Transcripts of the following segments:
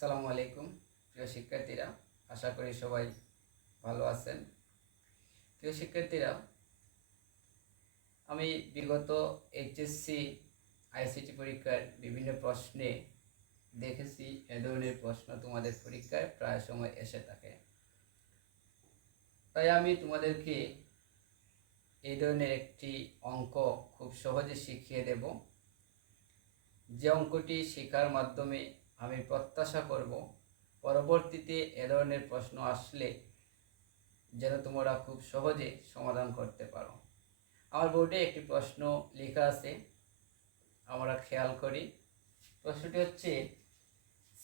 আসসালামু আলাইকুম প্রিয় শিক্ষার্থীরা, আশা করি সবাই ভালো আছেন। প্রিয় শিক্ষার্থীরা, আমি বিগত এইচএসসি আইসিটি পরীক্ষার বিভিন্ন প্রশ্নে দেখেছি এ ধরনের প্রশ্ন তোমাদের পরীক্ষায় প্রায় সময় এসে থাকে। তাই আমি তোমাদেরকে এই ধরনের একটি অঙ্ক খুব সহজে শিখিয়ে দেব, যে অঙ্কটি শেখার মাধ্যমে আমি প্রত্যাশা করব পরবর্তীতে এ ধরনের প্রশ্ন আসলে যেন তোমরা খুব সহজে সমাধান করতে পারো। আমার বোর্ডে একটি প্রশ্ন লেখা আছে, আমরা খেয়াল করি। প্রশ্নটি হচ্ছে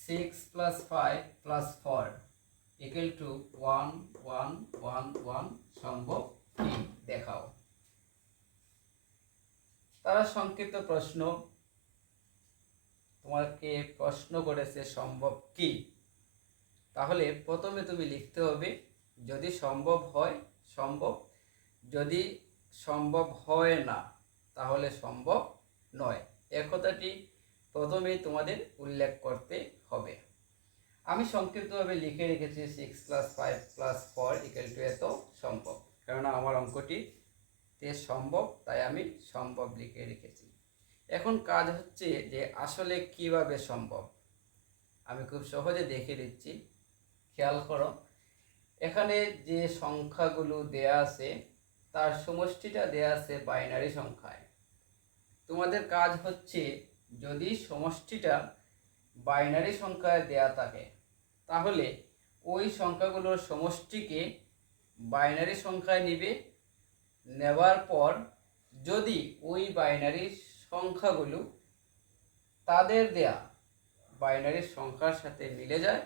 6 + 5 + 4 = 1 1 1 1 সম্ভব কি দেখাও। তারা সংক্ষিপ্ত প্রশ্ন তোমাকে প্রশ্ন করেছে সম্ভব কি। তাহলে প্রথমে তুমি লিখতে হবে যদি সম্ভব হয় সম্ভব, যদি সম্ভব হয় না তাহলে সম্ভব নয়। এ কথাটি প্রথমেই তোমাদের উল্লেখ করতে হবে। আমি সংক্ষিপ্তভাবে লিখে রেখেছি 6 + 5 + 4 = এত সম্ভব, কেননা আমার অঙ্কটিতে সম্ভব, তাই আমি সম্ভব লিখে রেখেছি। এখন কাজ হচ্ছে যে আসলে কিভাবে সম্ভব আমি খুব সহজে দেখিয়ে দিচ্ছি। খেয়াল করো, এখানে যে সংখ্যাগুলো দেয়া আছে তার সমষ্টিটা দেয়া আছে বাইনারি সংখ্যায়। তোমাদের কাজ হচ্ছে যদি সমষ্টিটা বাইনারি সংখ্যায় দেয়া থাকে তাহলে ওই সংখ্যাগুলোর সমষ্টিকে বাইনারি সংখ্যায় নিবে। নেবার পর যদি ওই বাইনারি সংখ্যাগুলো তাদের দেয়া বাইনারি সংখ্যার সাথে মিলে যায়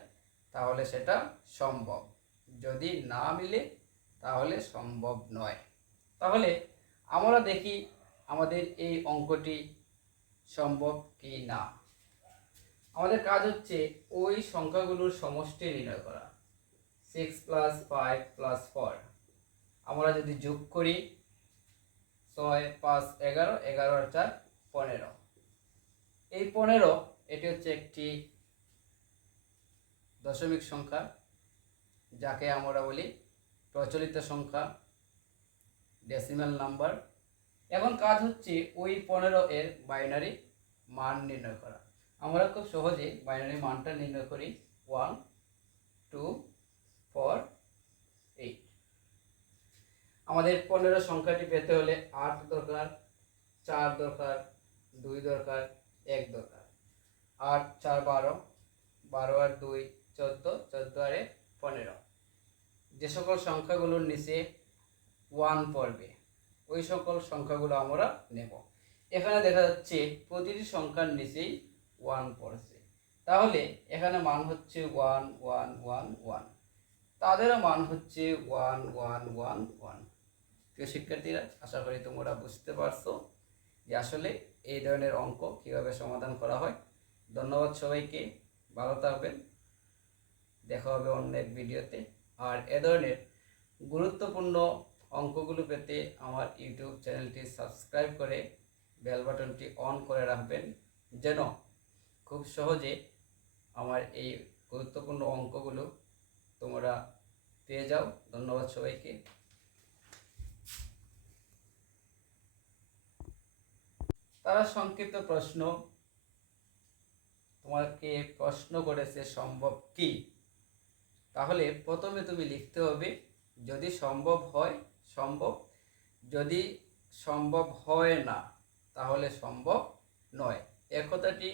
তাহলে সেটা সম্ভব, যদি না মিলে তাহলে সম্ভব নয়। তাহলে আমরা দেখি আমাদের এই অঙ্কটি সম্ভব কি না। আমাদের কাজ হচ্ছে ওই সংখ্যাগুলোর সমষ্টি নির্ণয় করা। 6 + 5 + 4 আমরা যদি যোগ করি 6 5 11, 11 আর 4 15। এই 15 এটি হচ্ছে একটি দশমিক সংখ্যা, যাকে আমরা বলি প্রচলিত সংখ্যা, ডেসিমাল নাম্বার। এখন কাজ হচ্ছে ওই 15 এর বাইনারি মান নির্ণয় করা। আমরা খুব সহজে বাইনারি মানটা নির্ণয় করি 1 2 4 8। আমাদের 15 সংখ্যাটি পেতে হলে 8 দরকার, 4 দরকার, 2 দরকার, 1 দরকার। 8 4 12, 12 আর 2 14, 14 আর 1 15। যে সকল সংখ্যাগুলোর নিচে 1 পড়বে ওই সকল সংখ্যাগুলো আমরা নেব। এখানে দেখা যাচ্ছে প্রতিটি সংখ্যার নিচেই 1 পড়ছে, তাহলে এখানে মান হচ্ছে 1 1 1 1, তাদেরও মান হচ্ছে 1 1 1 1। প্রিয় শিক্ষার্থীরা, আশা করি তোমরা বুঝতে পারছো যে আসলে এই ধরনের অঙ্ক কিভাবে সমাধান করা হয়। ধন্যবাদ সবাইকে, ভালো থাকবেন, দেখা হবে অন্য এক ভিডিওতে। আর এ ধরনের গুরুত্বপূর্ণ অঙ্কগুলো পেতে আমার ইউটিউব চ্যানেলটি সাবস্ক্রাইব করে বেল বাটনটি অন করে রাখবেন, যেন খুব সহজে আমার এই গুরুত্বপূর্ণ অঙ্কগুলো তোমরা পেয়ে যাও। ধন্যবাদ সবাইকে। তারা সংক্ষিপ্ত প্রশ্ন তোমাকে প্রশ্ন করেছে সম্ভব কি। তাহলে প্রথমে তুমি লিখতে হবে যদি সম্ভব হয় সম্ভব, যদি সম্ভব হয় না তাহলে সম্ভব নয়। এ কথাটি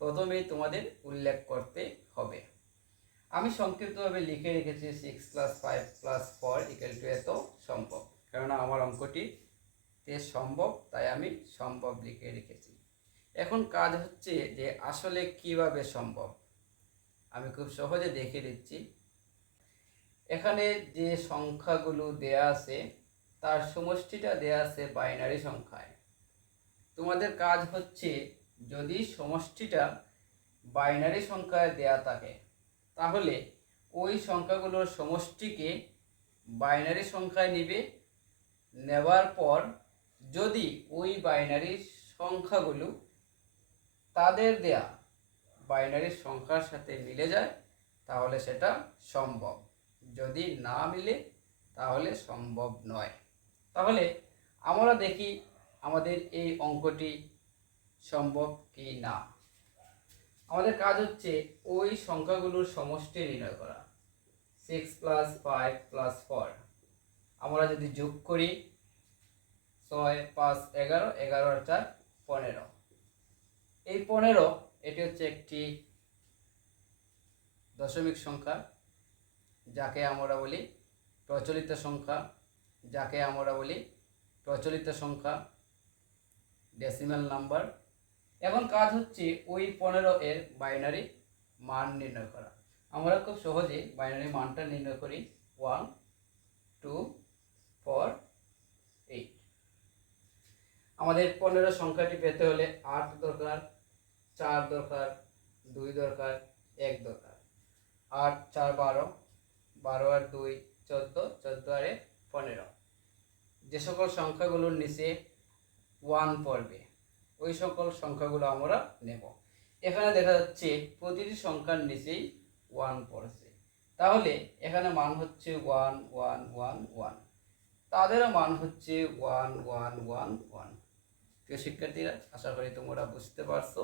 প্রথমেই তোমাদের উল্লেখ করতে হবে। আমি সংক্ষিপ্তভাবে লিখে রেখেছি 6 + 5 + 4 = এত সম্ভব, কেননা আমার অঙ্কটিতে সম্ভব, তাই আমি সম্ভব লিখে রেখেছি। এখন কাজ হচ্ছে যে আসলে কিভাবে সম্ভব আমি খুব সহজে দেখিয়ে দিচ্ছি। এখানে যে সংখ্যাগুলো দেয়া আছে তার সমষ্টিটা দেয়া আছে বাইনারি সংখ্যায়। তোমাদের কাজ হচ্ছে যদি সমষ্টিটা বাইনারি সংখ্যায় দেয়া থাকে তাহলে ওই সংখ্যাগুলোর সমষ্টিকে বাইনারি সংখ্যায় নিবে। নেবার পর যদি ওই বাইনারি সংখ্যাগুলো তাদের দেয়া বাইনারি সংখ্যার সাথে মিলে যায় তাহলে সেটা সম্ভব, যদি না মিলে তাহলে সম্ভব নয়। তাহলে আমরা দেখি আমাদের এই অঙ্কটি সম্ভব কি না। আমাদের কাজ হচ্ছে ওই সংখ্যাগুলোর সমষ্টি নির্ণয় করা। 6 + 5 + 4 আমরা যদি যোগ করি 6 5 11, 11 আর 4 15। এই 15 এটি হচ্ছে একটি দশমিক সংখ্যা, যাকে আমরা বলি প্রচলিত সংখ্যা, ডেসিমাল নাম্বার। এখন কাজ হচ্ছে ওই 15 এর বাইনারি মান নির্ণয় করা। আমরা খুব সহজে বাইনারি মানটা নির্ণয় করি 1 2 4 8। আমাদের 15 সংখ্যাটি পেতে হলে 8 দরকার, 4 দরকার, 2 দরকার, 1 দরকার। 8 4 12, 12 আর 2 14, 14 আর 1 15। যে সকল সংখ্যাগুলোর নিচে 1 পড়বে ওই সকল সংখ্যাগুলো আমরা নেব। এখানে দেখা যাচ্ছে প্রতিটি সংখ্যার নিচেই 1 পড়ছে, তাহলে এখানে মান হচ্ছে 1 1 1 1, তাদেরও মান হচ্ছে 1 1 1 1। প্রিয় শিক্ষার্থীরা, আশা করি তোমরা বুঝতে পারছো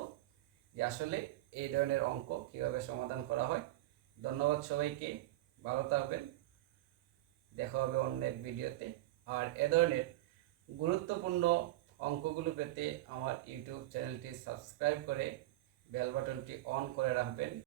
যে আসলে এই ধরনের অঙ্ক কিভাবে সমাধান করা হয়। ধন্যবাদ সবাইকে, ভালো থাকবেন, দেখা হবে অন্য এক ভিডিওতে। আর এ ধরনের গুরুত্বপূর্ণ অঙ্কগুলো পেতে আমার ইউটিউব চ্যানেলটি সাবস্ক্রাইব করে বেল বাটনটি অন করে রাখবেন।